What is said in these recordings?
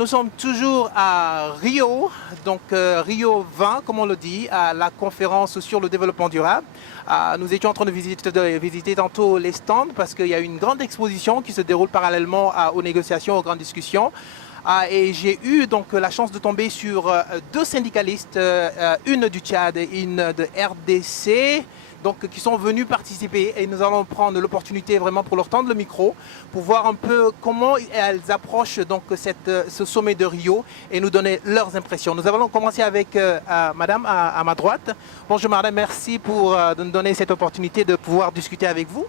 Nous sommes toujours à Rio, donc Rio 20, comme on le dit, à la conférence sur le développement durable. Nous étions en train de visiter tantôt les stands parce qu'il y a une grande exposition qui se déroule parallèlement aux négociations, aux grandes discussions. Et j'ai eu donc la chance de tomber sur deux syndicalistes, une du Tchad et une de RDC, donc, qui sont venus participer, et nous allons prendre l'opportunité vraiment pour leur tendre le micro pour voir un peu comment elles approchent donc ce sommet de Rio et nous donner leurs impressions. Nous allons commencer avec madame à ma droite. Bonjour madame, merci pour de nous donner cette opportunité de pouvoir discuter avec vous.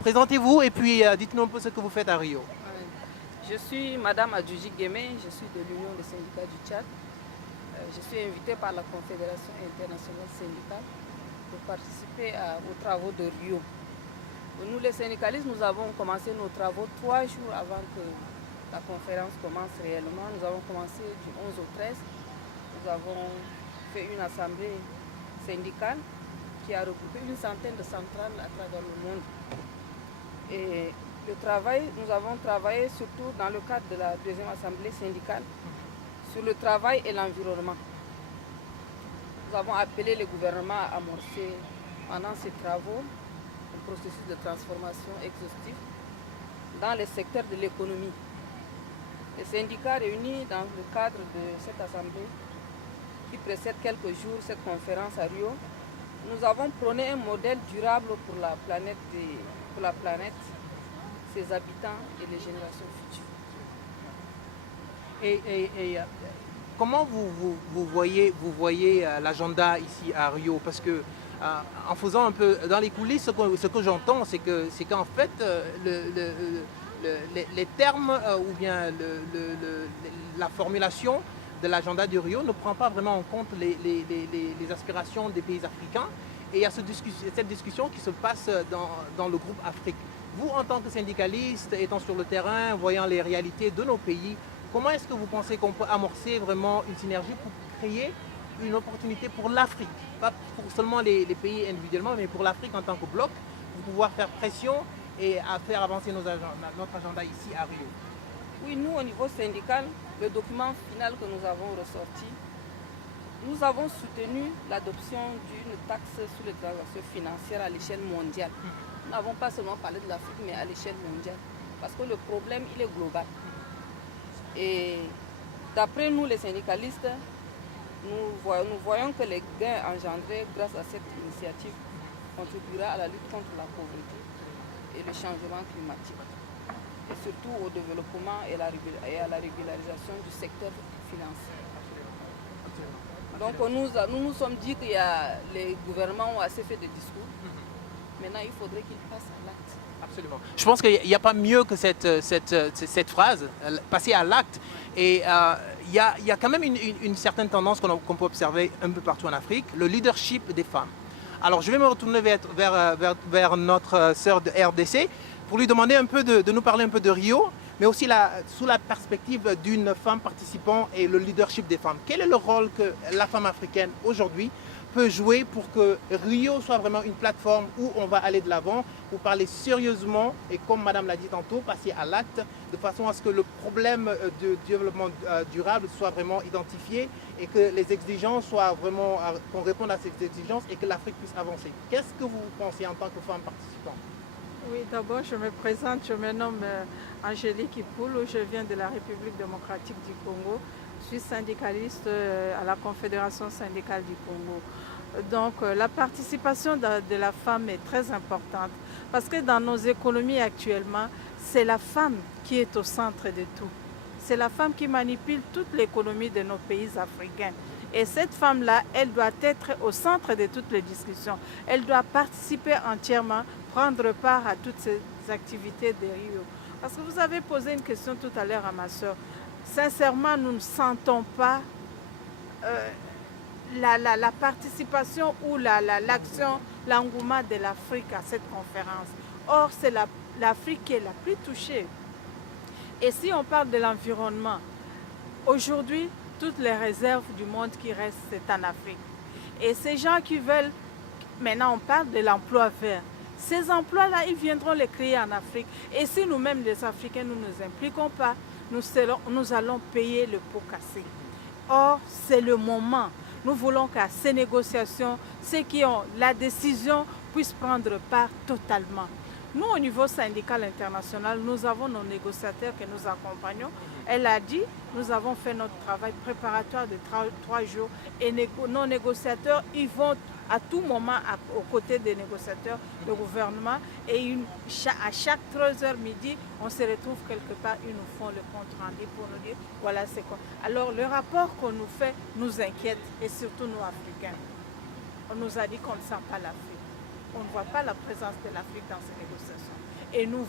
Présentez-vous et puis dites-nous un peu ce que vous faites à Rio. Je suis madame Adjouji Guémé, je suis de l'Union des syndicats du Tchad. Je suis invitée par la Confédération internationale syndicale pour participer aux travaux de Rio. Nous, les syndicalistes, nous avons commencé nos travaux 3 jours avant que la conférence commence réellement. Nous avons commencé du 11 au 13. Nous avons fait une assemblée syndicale qui a regroupé une centaine de centrales à travers le monde. Et nous avons travaillé surtout dans le cadre de la deuxième assemblée syndicale sur le travail et l'environnement. Nous avons appelé le gouvernement à amorcer pendant ces travaux un processus de transformation exhaustif dans les secteurs de l'économie. Les syndicats réunis dans le cadre de cette assemblée qui précède quelques jours cette conférence à Rio, nous avons prôné un modèle durable pour la planète, ses habitants et les générations futures. Comment vous voyez l'agenda ici à Rio? Parce que en faisant un peu dans les coulisses, ce que j'entends, c'est qu'en fait, les termes ou bien la formulation de l'agenda du Rio ne prend pas vraiment en compte les aspirations des pays africains. Et il y a cette discussion qui se passe dans le groupe Afrique. Vous, en tant que syndicaliste, étant sur le terrain, voyant les réalités de nos pays, comment est-ce que vous pensez qu'on peut amorcer vraiment une synergie pour créer une opportunité pour l'Afrique? Pas pour seulement les pays individuellement, mais pour l'Afrique en tant que bloc, pour pouvoir faire pression et à faire avancer notre agenda ici à Rio. Oui, nous, au niveau syndical, le document final que nous avons ressorti, nous avons soutenu l'adoption d'une taxe sur les transactions financières à l'échelle mondiale. Nous n'avons pas seulement parlé de l'Afrique, mais à l'échelle mondiale. Parce que le problème, il est global. Et d'après nous, les syndicalistes, nous voyons que les gains engendrés grâce à cette initiative contribuera à la lutte contre la pauvreté et le changement climatique. Et surtout au développement et à la régularisation du secteur financier. Donc nous nous sommes dit que les gouvernements ont assez fait de discours. Maintenant, il faudrait qu'ils passent à l'acte. Absolument. Je pense qu'il n'y a pas mieux que cette phrase, passer à l'acte. Et il y a quand même une certaine tendance qu'on peut observer un peu partout en Afrique, le leadership des femmes. Alors, je vais me retourner vers notre sœur de RDC pour lui demander un peu de nous parler un peu de Rio, mais aussi sous la perspective d'une femme participant et le leadership des femmes. Quel est le rôle que la femme africaine aujourd'hui peut jouer pour que Rio soit vraiment une plateforme où on va aller de l'avant, pour parler sérieusement et comme Madame l'a dit tantôt, passer à l'acte de façon à ce que le problème de développement durable soit vraiment identifié et que les exigences soient vraiment, qu'on réponde à ces exigences et que l'Afrique puisse avancer. Qu'est-ce que vous pensez en tant que femme participante? Oui, d'abord je me présente, je me nomme Angélique Ipoulou, je viens de la République démocratique du Congo. Je suis syndicaliste à la Confédération syndicale du Congo. Donc la participation de la femme est très importante parce que dans nos économies actuellement, c'est la femme qui est au centre de tout. C'est la femme qui manipule toute l'économie de nos pays africains. Et cette femme-là, elle doit être au centre de toutes les discussions. Elle doit participer entièrement, prendre part à toutes ces activités de Rio. Parce que vous avez posé une question tout à l'heure à ma soeur. Sincèrement, nous ne sentons pas la participation ou l'action, l'engouement de l'Afrique à cette conférence. Or, c'est l'Afrique qui est la plus touchée. Et si on parle de l'environnement, aujourd'hui, toutes les réserves du monde qui restent, c'est en Afrique. Et ces gens qui veulent, maintenant on parle de l'emploi vert, ces emplois-là, ils viendront les créer en Afrique. Et si nous-mêmes, les Africains, nous ne nous impliquons pas, nous allons payer le pot cassé. Or, c'est le moment. Nous voulons qu'à ces négociations, ceux qui ont la décision puissent prendre part totalement. Nous, au niveau syndical international, nous avons nos négociateurs que nous accompagnons. Elle a dit, nous avons fait notre travail préparatoire de 3 jours et nos négociateurs, ils vont à tout moment aux côtés des négociateurs de gouvernement et à chaque 3h midi, on se retrouve quelque part, ils nous font le compte rendu pour nous dire voilà c'est quoi. Alors le rapport qu'on nous fait nous inquiète et surtout nous Africains. On nous a dit qu'on ne sent pas l'Afrique. On ne voit pas la présence de l'Afrique dans ces négociations. Et nous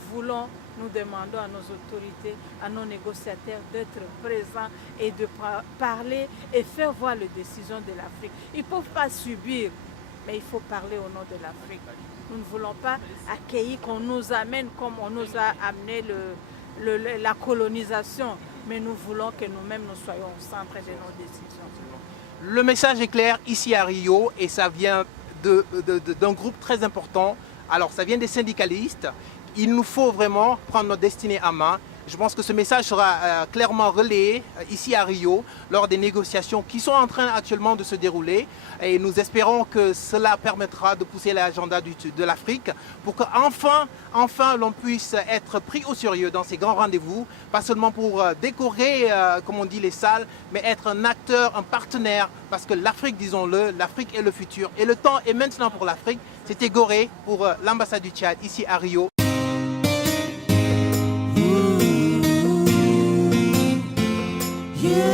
demandons à nos autorités, à nos négociateurs d'être présents et de parler et faire voir les décisions de l'Afrique. Ils ne peuvent pas subir, mais il faut parler au nom de l'Afrique. Nous ne voulons pas accueillir qu'on nous amène comme on nous a amené la colonisation, mais nous voulons que nous-mêmes nous soyons au centre de nos décisions. Le message est clair ici à Rio et ça vient d'un groupe très important. Alors ça vient des syndicalistes. Il nous faut vraiment prendre notre destinée à main. Je pense que ce message sera clairement relayé ici à Rio lors des négociations qui sont en train actuellement de se dérouler. Et nous espérons que cela permettra de pousser l'agenda de l'Afrique pour qu'enfin l'on puisse être pris au sérieux dans ces grands rendez-vous. Pas seulement pour décorer, comme on dit, les salles, mais être un acteur, un partenaire. Parce que l'Afrique, disons-le, l'Afrique est le futur. Et le temps est maintenant pour l'Afrique. C'était Gorée pour l'ambassade du Tchad ici à Rio. Yeah.